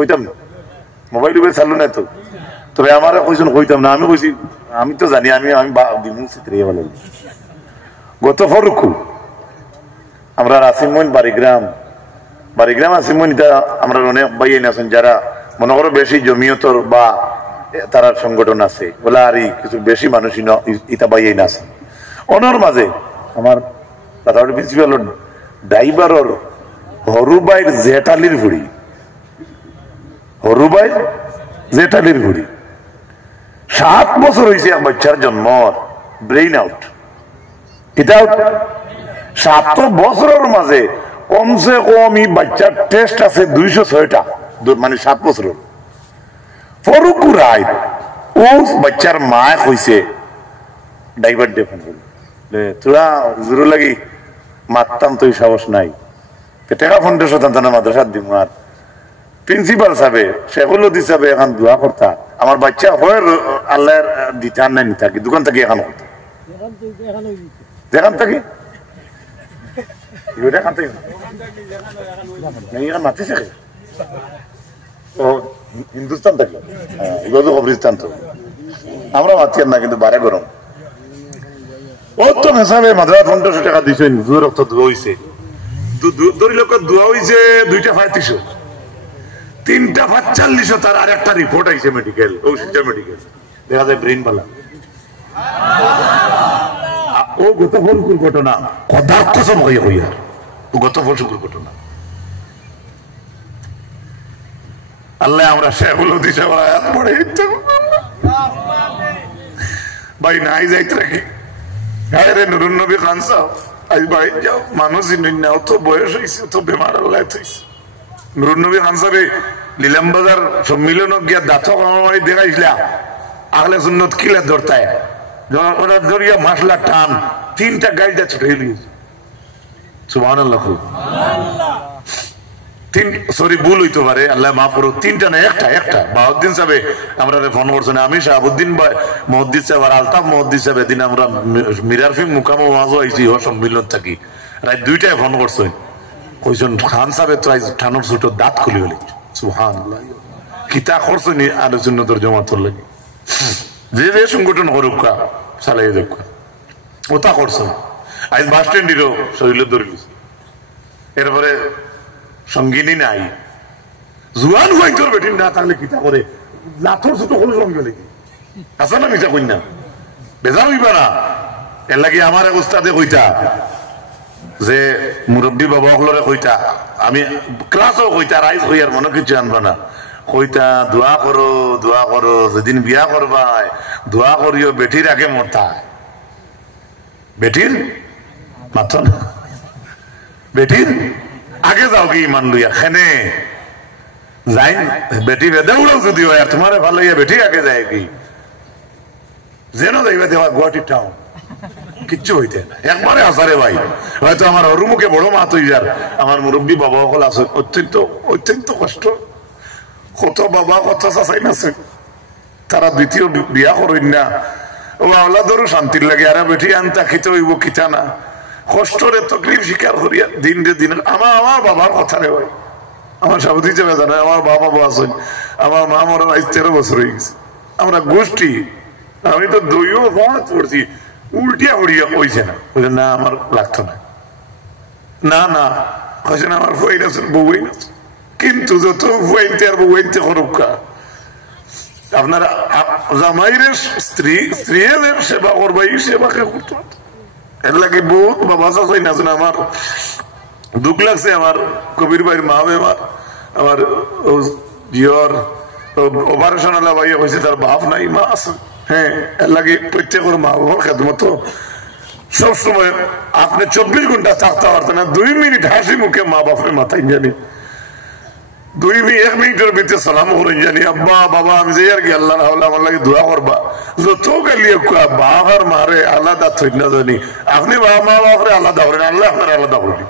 কইতাম না মোবাইল টোবাইল চালু নাই তো তবে আমার কইছেন কইতাম না আমি কইছি আমি তো জানি আমি আমি বলে গত ফরুকু আমরা আসিমন বাড়িগ্রাম আসিমন এটা আমরা অনেক ভাই আছেন যারা মনে করো বেশি জমিয়তর বা তারা সংগঠন আছে বলে আর কিছু বেশি মানুষই ইটা ভাই না আছে অনর মাঝে আমার প্রিন্সিপাল ড্রাইভারর হরুবাইর জেটালির ঘুড়ি 7 বছর হয়েছে এক বাচ্চার জন্ম ব্রেইন আউট এটা 7 বছরের মাঝে কমসে কম বাচ্চার টেস্ট আছে 206টা মানে 7 বছরের ফরুকু রায় ও বাচ্চার মা কইছে ড্রাইভার দিয়ে ফোন করল তোরা হুজুর লাগি মারতাম তুই সাহস নাই টাকা 15 মাদ্রাসা দিব আর প্রিন্সিপাল সাহেব শেখুল হদি সাহেব এখন দোয়া করতা আমার বাচ্চা হয় আল্লাহর দিতার নাই নিতা কি দোকান থেকে এখন করতা যেখান থেকে হিন্দুস্তান থাকলো এগুলো তো কবরিস্তান তো আমরা মাতির না কিন্তু বারে গরম ও তো হিসাবে মাদ্রাসা 1500 টাকা দিছে দুই রক্ত ধোয়া হয়েছে 2 লক্ষ ধোয়া হয়েছে 2টা 3500 3টা 45 তার আর একটা রিপোর্ট আইছে মেডিকেল ও শিক্ষা মেডিকেল দেখা যায় ব্রেন বালা ও গত ফলকুর ঘটনা কদার কসম হইয়া ও গত ফলকুর ঘটনা আল্লাহ আমরা শেখুল হদি সাহেব আয়াত পড়ে ভাই নাই যাইতে রাখি রে নুরুন নবী খান সাহেব আজ ভাই যাও মানুষই না তো বয়স হয়েছে তো বেমার আল্লাহ থইছে নুরুন নবী খান সাহেব নীলাম বাজার সম্মিলন গিয়া দাঁতক আমার দেখাইছিলা আহলে সুন্নত কিলা ধরতায় ওরা ধরিয়া মাসলা টান 3টা গাড়িটা ছুটে গেছে সুবহানাল্লাহ সরি ভুল হইতে পারে আল্লাহ মাফ করুক 3টা না একটা বাউদ্দিন সাহেব আমরা ফোন করছেন আমি শাহাবুদ্দিন ভাই মহদ্দিদ সাহেব আর আলতাফ মহদ্দিদ সাহেব এদিন আমরা মিরারফি মুকাম ওয়াজও আইছি ও সম্মিলন থাকি রাত 2টায় ফোন করছেন কইছেন খান সাহেব তো আজ ঠানোর ছোট দাঁত খুলি হলি সুবহানাল্লাহ কিতা করছেন আলোচনার জমাতর লাগে যে সংগঠন করুক চালাই দেখ ওটা করছেন আজ বাস স্ট্যান্ডেরও শরীরে ধরিল এরপরে সঙ্গিনী নাই জুয়ান হয়ে তোর বেটিন না থাকলে কিতা করে লাথর ছোট কোনো সঙ্গে লেগে আসা না মিছা কই না বেজার হইবা না এর লাগে আমার অবস্থাতে কইতা যে মুরব্বী বাবা হলরে কইতা আমি ক্লাসও কইতা রাইজ হই আর মনে কিছু আনবা না কইতা দোয়া করো যেদিন বিয়া করবা দোয়া করিও বেটির আগে মরতা বেটির মাত্র না বেটির আগে যাও কি ইমান লইয়া খেনে যাই বেটি বেদে উড়াও যদি হয় আর তোমার ভালো লইয়া বেটি আগে যায় কি যেন যাইবা দেওয়া গুয়াহাটি টাউন কিচ্ছু হইতে না একবারে আসারে ভাই হয়তো আমার অরুমুখে বড় মা তুই যার আমার মুরব্বী বাবা সকল আছে অত্যন্ত কষ্ট কত বাবা কত চাচাই আছে তারা দ্বিতীয় বিয়া করেন না ও আওলাদেরও শান্তির লাগে আর বেটি আনতা খেতে হইব কিতা না কষ্টরে তকলিফ স্বীকার করিয়া দিন আমার বাবার কথা রে ভাই আমার সাবধি যাবে জানে আমার বাবা আছেন আমার মা মরা 13 বছর হয়ে গেছে আমরা গোষ্ঠী আমি তো দইও ভাত পড়ছি উল্টিয়া হড়িয়া কইছে না আমার লাগতো না কইছে না আমার বই আছেন বউই না কিন্তু যত বইতে আর বউইতে করুকা আপনারা জামাইরের স্ত্রীদের সেবা করবাই সেবাকে করতে এর লাগে বহুত বাবা চাই না আমার দুঃখ লাগছে আমার কবির ভাইয়ের মা বেমার আমার জিওর অপারেশন আলা ভাইয়া হয়েছে তার বাপ নাই মা আছে হ্যাঁ এর লাগে প্রত্যেকের মা বাবার খেদমত সবসময় আপনি 24 ঘন্টা থাকতে পারতেন না 2 মিনিট হাসি মুখে মা বাপের মাথায় জানি 1 মিনিটের ভিতরে সালাম করেন জানি আব্বা বাবা আমি যাই আর কি আল্লাহ আমার লাগে দোয়া করবা যত গালিয়ে বাবার মারে আলাদা থই না জানি আপনি মা বাপরে আলাদা করেন আল্লাহ আপনার আলাদা করবেন